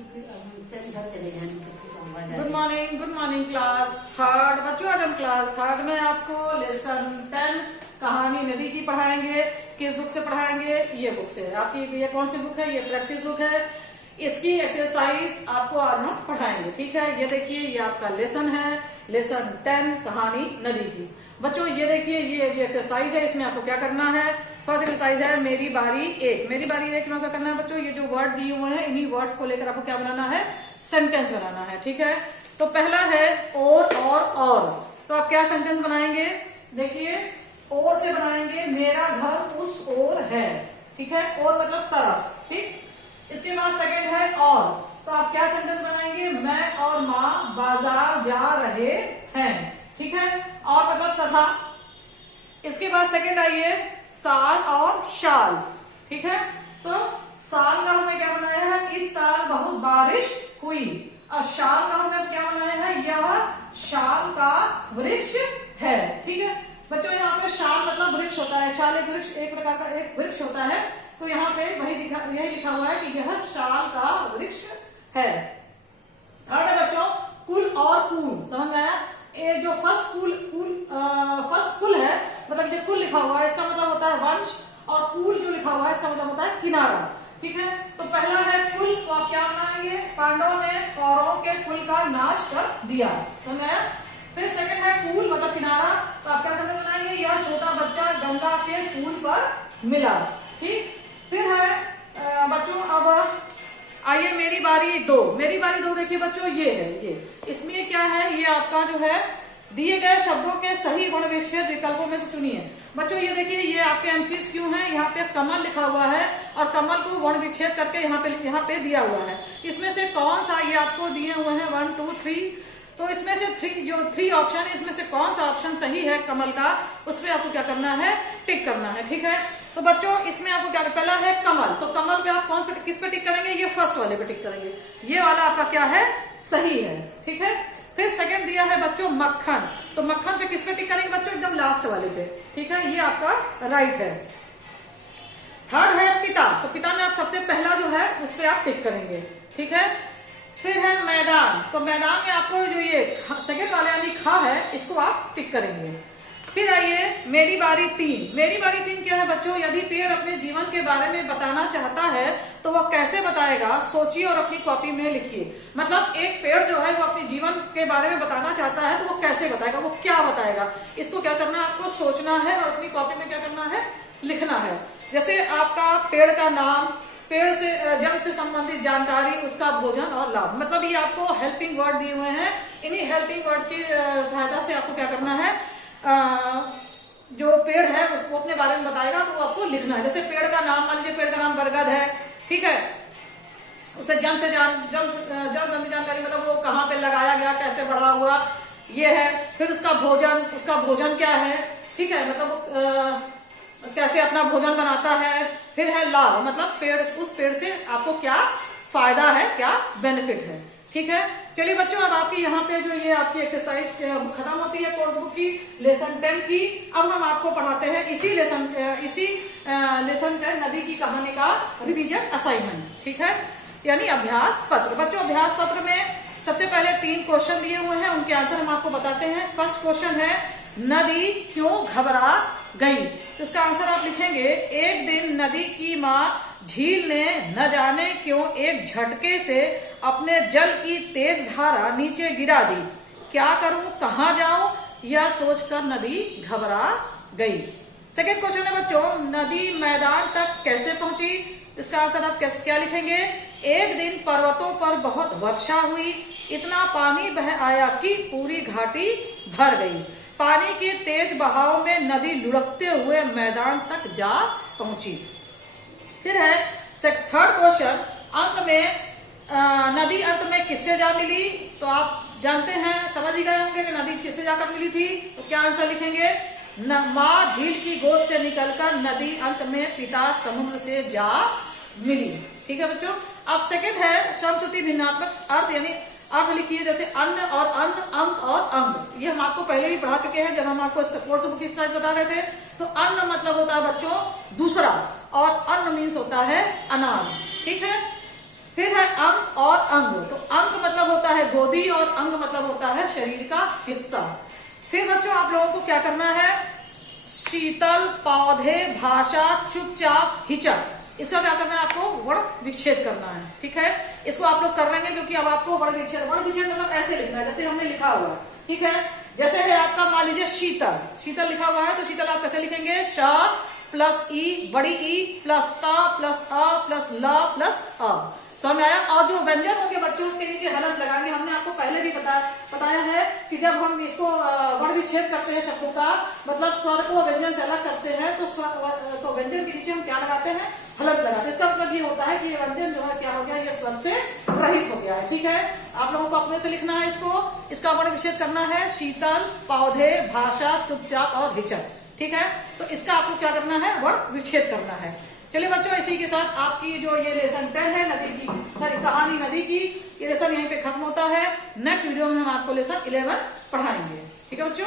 Good morning class third. बच्चों आज हम क्लास थर्ड में आपको लेसन 10 कहानी नदी की पढ़ाएंगे। किस बुक से पढ़ाएंगे? ये बुक से। आपकी ये कौन सी बुक है? ये प्रैक्टिस बुक है। इसकी एक्सरसाइज आपको आज हम पढ़ाएंगे, ठीक है। ये देखिए, ये आपका लेसन है, लेसन 10 कहानी नदी की। बच्चों ये देखिए, ये एक्सरसाइज है। इसमें आपको क्या करना है? फर्स्ट एक्सरसाइज है मेरी बारी एक। मेरी बारी एक में क्या करना है बच्चों? ये जो वर्ड दिए हुए हैं, इन्हीं वर्ड्स को लेकर आपको क्या बनाना है? सेंटेंस बनाना है, ठीक है। तो पहला है और। तो आप क्या सेंटेंस बनाएंगे? देखिए, और से बनाएंगे मेरा घर उस ओर है, ठीक है। और मतलब तरफ, ठीक। इसके बाद सेकंड है और। तो आप क्या सेंटेंस बनाएंगे? मैं और माँ बाजार जा रहे हैं, ठीक है। और मतलब तथा। इसके बाद सेकंड आइए साल और शाल, ठीक है। तो साल का हमने क्या बनाया है? इस साल बहुत बारिश हुई। और शाल का हमने क्या बनाया है? यह शाल का वृक्ष है, ठीक है। बच्चों यहाँ पे शाल मतलब वृक्ष होता है। शाल एक वृक्ष, एक प्रकार का एक वृक्ष होता है। तो यहाँ पे यही लिखा हुआ है कि यह शाल का वृक्ष है। थर्ड है बच्चों कुल और कूल। समझ आया? ये जो फर्स्ट कुल है, मतलब जो कुल लिखा हुआ है इसका मतलब होता है वंश, और कूल जो लिखा हुआ है इसका मतलब होता है किनारा, ठीक है। तो पहला है कुल। तो आप क्या बनाएंगे? पांडवों ने कौरवों के कुल का नाश कर दिया। समझ आया? फिर सेकंड है कूल मतलब किनारा। तो आप क्या समझ बनाएंगे? यह छोटा बच्चा गंगा के पुल पर मिला, ठीक। फिर है बच्चों अब आइए मेरी बारी दो। मेरी बारी दो देखिए बच्चों, ये है। ये इसमें क्या है? ये आपका जो है दिए गए शब्दों के सही गुण विशेष विकल्पों में से चुनिए। बच्चों ये देखिए, ये आपके एमसीक्यू क्यों है। यहाँ पे कमल लिखा हुआ है और कमल को वर्ण विच्छेद करके यहाँ पे दिया हुआ है। इसमें से कौन सा, ये आपको दिए हुए हैं 1 2 3। तो इसमें से थ्री ऑप्शन है, इसमें से कौन सा ऑप्शन सही है कमल का, उस पर आपको क्या करना है? टिक करना है, ठीक है। तो बच्चों इसमें आपको क्या, पहला है कमल। तो कमल पे आप किस पे टिक करेंगे? ये फर्स्ट वाले पे टिक करेंगे। ये वाला आपका क्या है? सही है, ठीक है। फिर सेकंड दिया है बच्चों मक्खन। तो मक्खन पे किस पे टिक करेंगे बच्चों? एकदम लास्ट वाले पे, ठीक है। ये आपका राइट है। थर्ड है पिता। तो पिता में आप सबसे पहला जो है उस पर आप टिक करेंगे, ठीक है। फिर है मैदान। तो मैदान में आपको जो ये सेकंड वाले यानी खा है, इसको आप टिक करेंगे। फिर आइए मेरी बारी 3। मेरी बारी 3 क्या है बच्चों? यदि पेड़ अपने जीवन के बारे में बताना चाहता है तो वह कैसे बताएगा? सोचिए और अपनी कॉपी में लिखिए। मतलब एक पेड़ जो है वो अपने जीवन के बारे में बताना चाहता है तो वो कैसे बताएगा, वो क्या बताएगा? इसको क्या करना है? आपको सोचना है और अपनी कॉपी में क्या करना है? लिखना है। जैसे आपका पेड़ का नाम, पेड़ से जन्म से संबंधित जानकारी, उसका भोजन और लाभ। मतलब ये आपको हेल्पिंग वर्ड दिए हुए हैं। इन्हीं हेल्पिंग वर्ड की सहायता से आपको क्या करना है? जो पेड़ है उसको अपने बारे में बताएगा तो वो आपको लिखना है। जैसे पेड़ का नाम, मान लीजिए पेड़ का नाम बरगद है, ठीक है। उसे जन्म से संबंधित जानकारी, मतलब वो कहाँ पे लगाया गया, कैसे बड़ा हुआ, ये है। फिर उसका भोजन क्या है, ठीक है। मतलब वो कैसे अपना भोजन बनाता है। फिर है लाभ, मतलब उस पेड़ से आपको क्या फायदा है, क्या बेनिफिट है, ठीक है। चलिए बच्चों, अब आपकी यहाँ पे जो ये आपकी एक्सरसाइज खत्म होती है कोर्स बुक की, लेसन 10 की। अब हम आपको पढ़ाते हैं इसी लेसन 10 नदी की कहानी का रिवीजन असाइनमेंट, ठीक है, यानी अभ्यास पत्र। बच्चों अभ्यास पत्र में सबसे पहले 3 क्वेश्चन दिए हुए हैं, उनके आंसर हम आपको बताते हैं। फर्स्ट क्वेश्चन है नदी क्यों घबरा गई? इसका आंसर आप लिखेंगे, एक दिन नदी की माँ झील ने न जाने क्यों एक झटके से अपने जल की तेज धारा नीचे गिरा दी। क्या करूं, कहां जाऊं, यह सोचकर नदी घबरा गई। सेकेंड क्वेश्चन है बच्चों, नदी मैदान तक कैसे पहुंची? इसका आंसर आप क्या लिखेंगे? एक दिन पर्वतों पर बहुत वर्षा हुई, इतना पानी बह आया कि पूरी घाटी भर गई। पानी के तेज बहाव में नदी लुढ़कते हुए मैदान तक जा पहुंची। फिर है थर्ड क्वेश्चन, अंत में नदी अंत में किससे जा मिली? तो आप जानते हैं, समझ ही गए होंगे कि नदी किससे जाकर मिली थी। तो क्या आंसर लिखेंगे? माँ झील की गोद से निकलकर नदी अंत में पिता समुद्र से जा मिली, ठीक है बच्चों। अब सेकंड है समश्रुति भिन्नात्मक अर्थ, यानी अर्थ लिखिए। जैसे अन्न और अन्न, अंक और अंग, ये हम आपको पहले भी पढ़ा चुके हैं जब हम आपको इसका कोर्स बुक की साइज बता रहे थे। तो अन्न मतलब होता है बच्चों दूसरा, और अन्न मीन्स होता है अनाज, ठीक है। फिर है अंक और अंग। तो अंग मतलब होता है गोदी और अंग मतलब होता है शरीर का हिस्सा। फिर बच्चों आप लोगों को क्या करना है, शीतल, पौधे, भाषा, चुपचाप, हिचक, इसका क्या करना है, आपको वर्ण विच्छेद करना है। ठीक है, इसको आप लोग कर लेंगे क्योंकि अब आपको वर्ण विच्छेद मतलब ऐसे लिखना है जैसे हमने लिखा हुआ है। ठीक है, जैसे है आपका मान लीजिए शीतल, शीतल लिखा हुआ है तो शीतल आप कैसे लिखेंगे, श प्लस ई, बड़ी ई प्लस ता प्लस अ प्लस ल प्लस अ। समझ आया। और जो व्यंजन होंगे बच्चों उसके नीचे हलंत लगाएंगे। हमने आपको पहले भी बताया है कि जब हम इसको वर्ण विच्छेद करते हैं शब्दों का, मतलब स्वर को व्यंजन से अलग करते हैं तो व्यंजन के नीचे हम क्या लगाते हैं, हलंत लगाते हैं। इसका मतलब ये होता है कि ये व्यंजन जो है क्या हो गया, ये स्वर से रहित हो गया है। ठीक है, आप लोगों को अपने से लिखना है इसको, इसका वर्ण विच्छेद करना है, शीतल, पौधे, भाषा, चुपचाप और हिचक। ठीक है, तो इसका आपको क्या करना है, वर्ण विच्छेद करना है। चलिए बच्चों, इसी के साथ आपकी जो ये लेसन 10 है नदी की, सॉरी कहानी नदी की, ये लेसन यहीं पे खत्म होता है। नेक्स्ट वीडियो में हम आपको लेसन 11 पढ़ाएंगे। ठीक है बच्चों।